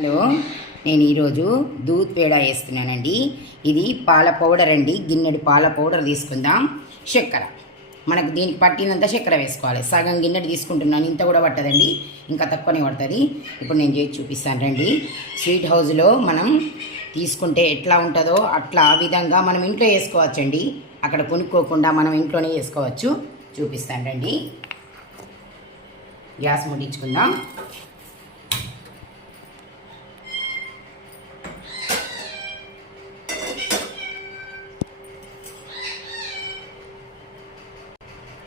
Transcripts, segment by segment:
Hello, నేను ఈరోజు దూద్ పేడ వేస్తున్నానండి. ఇది పాల పౌడర్ అండి. గిన్నెడు పాల పౌడర్ తీసుకుందాం. చక్కెర మనకు దీనికి పట్టినంత చక్కెర వేసుకోవాలి. సగం గిన్నెడు తీసుకుంటున్నాను, ఇంత కూడా పట్టదండి, ఇంకా తక్కువనే పడుతుంది. ఇప్పుడు నేను చేసి చూపిస్తాను రండి. స్వీట్ హౌస్లో మనం తీసుకుంటే ఎట్లా ఉంటుందో అట్లా ఆ విధంగా మనం ఇంట్లో వేసుకోవచ్చండి. అక్కడ కొనుక్కోకుండా మనం ఇంట్లోనే వేసుకోవచ్చు. చూపిస్తాను రండి. గ్యాస్ ముట్టించుకుందాం.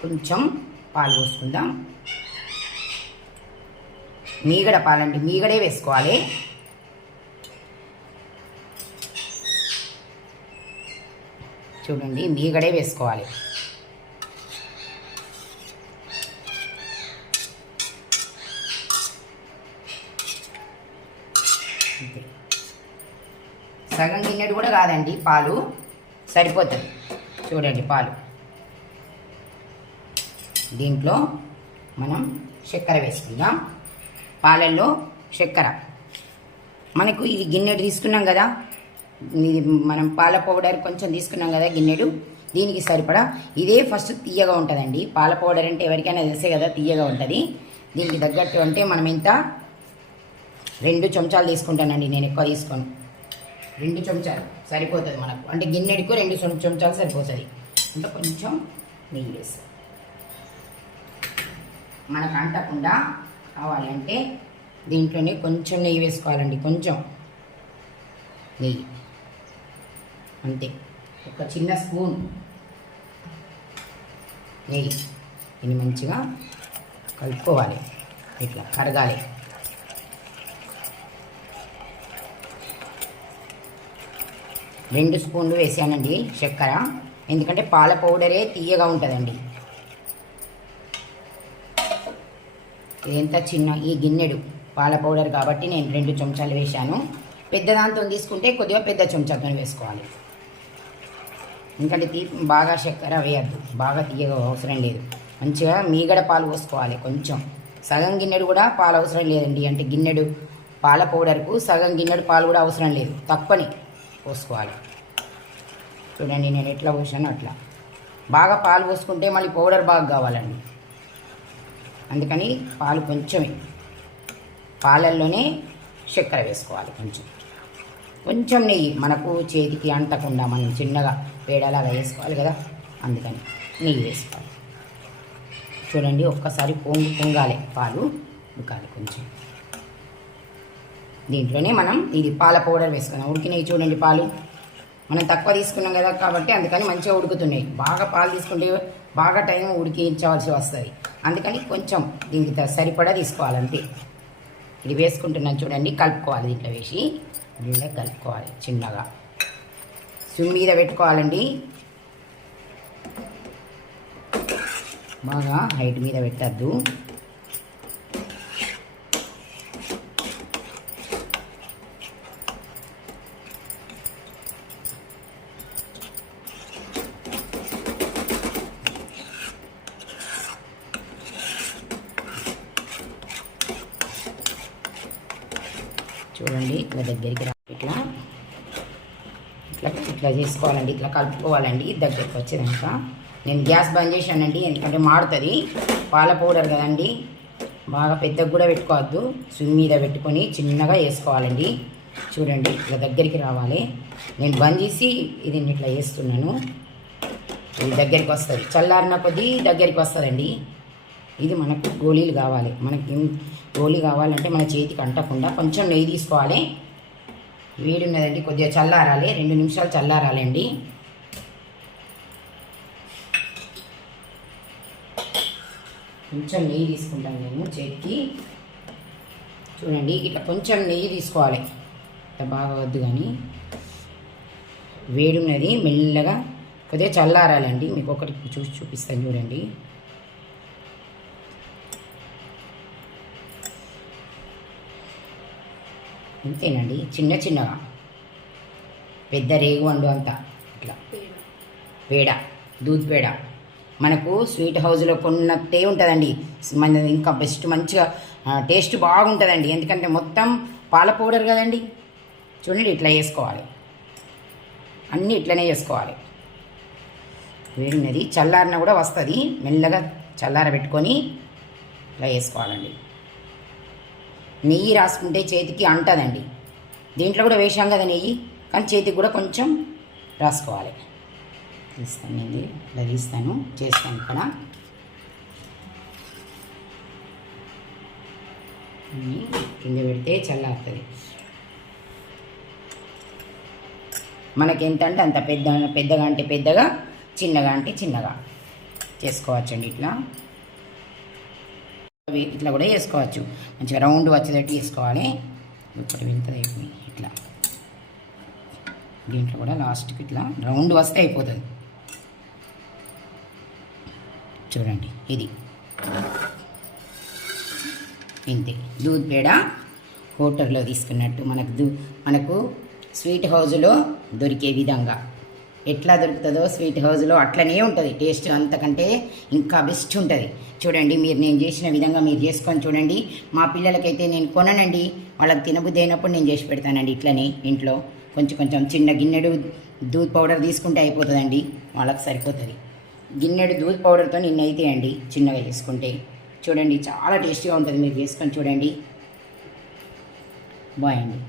కొంచెం పాలు పోసుకుందాం. మీగడ పాలండి, మీగడే వేసుకోవాలి. చూడండి, మీగడే వేసుకోవాలి. సగం గిన్నెడు కూడా కాదండి, పాలు సరిపోతుంది. చూడండి, పాలు దీంట్లో మనం చక్కెర వేసుకుందాం. పాలల్లో చక్కెర మనకు ఇది గిన్నెడు తీసుకున్నాం కదా, ఇది మనం పాల పౌడర్ కొంచెం తీసుకున్నాం కదా గిన్నెడు, దీనికి సరిపడా. ఇదే ఫస్ట్ తీయగా ఉంటుందండి. పాల పౌడర్ అంటే ఎవరికైనా తెలిసే కదా, తీయగా ఉంటుంది. దీనికి తగ్గట్టు అంటే మనం ఇంత 2 చెంచాలు తీసుకుంటానండి. నేను ఎక్కువ తీసుకోను, 2 చెంచాలు సరిపోతుంది మనకు. అంటే గిన్నెడికి 2 చెంచాలు సరిపోతుంది. ఇంకా కొంచెం నెయ్యి వేస్తాం. మనకు అంటకుండా కావాలి అంటే దీంట్లోనే కొంచెం నెయ్యి వేసుకోవాలండి. కొంచెం నెయ్యి అంతే, ఒక చిన్న స్పూన్ నెయ్యి. దీన్ని మంచిగా కలుపుకోవాలి, ఇట్లా కరగాలి. రెండు స్పూన్లు వేసానండి చక్కెర, ఎందుకంటే పాల పౌడరే తీయగా ఉంటుందండి. ఇదంతా చిన్న ఈ గిన్నెడు పాల పౌడర్ కాబట్టి నేను 2 చెంచాలు వేసాను. పెద్ద దాంతో తీసుకుంటే కొద్దిగా పెద్ద చెంచాతో వేసుకోవాలి. ఎందుకంటే బాగా చక్కెర వేయద్దు, బాగా తీయగా అవసరం లేదు. మంచిగా మీగడ పాలు పోసుకోవాలి. కొంచెం సగం గిన్నెడు కూడా పాలు అవసరం లేదండి. అంటే గిన్నెడు పాల పౌడర్కు సగం గిన్నెడు పాలు కూడా అవసరం లేదు, తక్కువని పోసుకోవాలి. చూడండి, నేను ఎట్లా పోసాను అట్లా. బాగా పాలు పోసుకుంటే మళ్ళీ పౌడర్ బాగా కావాలండి. అందుకని పాలు కొంచెమే, పాలల్లోనే చక్కెర వేసుకోవాలి. కొంచెం నెయ్యి, మనకు చేతికి అంటకుండా మనం చిన్నగా పేడలాగా వేసుకోవాలి కదా, అందుకని నెయ్యి వేసుకోవాలి. చూడండి, ఒక్కసారి పొంగాలి, పాలు ఉడకాలి కొంచెం. దీంట్లోనే మనం ఇది పాల పౌడర్ వేసుకున్నాం. ఉడికినాయి చూడండి పాలు. మనం తక్కువ తీసుకున్నాం కదా కాబట్టి అందుకని మంచిగా ఉడుకుతున్నాయి. బాగా పాలు తీసుకుంటే బాగా టైం ఉడికించవలసి వస్తుంది. అందుకని కొంచెం దీనికి సరిపడా తీసుకోవాలంతే. ఇది వేసుకుంటున్నాను చూడండి, కలుపుకోవాలి. దీంట్లో వేసి దీంట్లో కలుపుకోవాలి. చిన్నగా సిమ్ మీద పెట్టుకోవాలండి, బాగా హైట్ మీద పెట్టద్దు. చూడండి, ఇట్లా దగ్గరికి ఇట్లా ఇట్లా ఇట్లా చేసుకోవాలండి. ఇట్లా కలుపుకోవాలండి దగ్గరికి వచ్చేదాకా. నేను గ్యాస్ బంద్ చేశానండి, ఎందుకంటే మాడుతుంది. పాల పౌడర్ కదండి, బాగా పెద్దగా కూడా పెట్టుకోవద్దు. సిమ్ మీద పెట్టుకొని చిన్నగా వేసుకోవాలండి. చూడండి, ఇట్లా దగ్గరికి రావాలి. నేను బంద్ చేసి ఇది ఇట్లా వేస్తున్నాను. ఇది దగ్గరికి వస్తుంది, చల్లారిన కొద్దీ దగ్గరికి వస్తుందండి. ఇది మనకు గోళీలు కావాలి. మనకి గోళీ కావాలంటే మన చేతికి అంటకుండా కొంచెం నెయ్యి తీసుకోవాలి. వేడి ఉన్నదండి, కొద్దిగా చల్లారాలి. 2 నిమిషాలు చల్లారాలండి. కొంచెం నెయ్యి తీసుకుంటాను నేను చేతికి. చూడండి, ఇట్లా కొంచెం నెయ్యి తీసుకోవాలి. ఇట్లా బాగా వద్దు కానీ వేడి ఉన్నది, మెల్లగా కొద్దిగా చల్లారాలండి. మీకు ఒకటి చూపిస్తాను చూడండి. అంతేనండి, చిన్నగా, పెద్ద రేగు వండు అంతా ఇట్లా పేడ, దూద్ పేడ. మనకు స్వీట్ హౌస్లో కొన్నట్టే ఉంటుందండి. మన ఇంకా బెస్ట్, మంచిగా టేస్ట్ బాగుంటుందండి. ఎందుకంటే మొత్తం పాల పౌడర్ కదండి. చూడండి ఇట్లా వేసుకోవాలి, అన్నీ ఇట్లనే చేసుకోవాలి. వేడినది చల్లారిన కూడా వస్తుంది, మెల్లగా చల్లారబెట్టుకొని ఇట్లా వేసుకోవాలండి. నెయ్యి రాసుకుంటే చేతికి అంటదండి. దీంట్లో కూడా వేసాం కదా నెయ్యి, కానీ చేతికి కూడా కొంచెం రాసుకోవాలి. తీస్తాను, నేను ఇట్లా తీస్తాను, చేస్తాను ఇక్కడ. కింద పెడితే చల్లారుతుంది. మనకి ఎంత అంటే అంత పెద్దగా అంటే పెద్దగా, చిన్నగా అంటే చిన్నగా చేసుకోవచ్చండి. ఇట్లా కూడా వేసుకోవచ్చు. మంచిగా రౌండ్ వచ్చేటట్టు వేసుకోవాలి. ఇప్పుడు వింతది అయిపోయి ఇట్లా దీంట్లో కూడా లాస్ట్కి ఇట్లా రౌండ్ వస్తే అయిపోతుంది. చూడండి ఇది ఇంతే. దూద్ పేడ హోటల్లో తీసుకున్నట్టు మనకు స్వీట్ హౌస్లో దొరికే విధంగా ఎట్లా దొరుకుతుందో స్వీట్ హౌస్లో అట్లనే ఉంటుంది టేస్ట్. అంతకంటే ఇంకా బెస్ట్ ఉంటుంది. చూడండి, నేను చేసిన విధంగా మీరు చేసుకొని చూడండి. మా పిల్లలకైతే నేను కొననండి, వాళ్ళకి తినబుద్ధి అయినప్పుడు నేను చేసి పెడతానండి. ఇట్లనే ఇంట్లో కొంచెం చిన్న గిన్నెడు దూద్ పౌడర్ తీసుకుంటే అయిపోతుందండి, వాళ్ళకి సరిపోతుంది. గిన్నెడు దూద్ పౌడర్తో నిన్నైతే అండి చిన్నగా చేసుకుంటే. చూడండి చాలా టేస్టీగా ఉంటుంది, మీరు చేసుకొని చూడండి. బాయ్ అండి.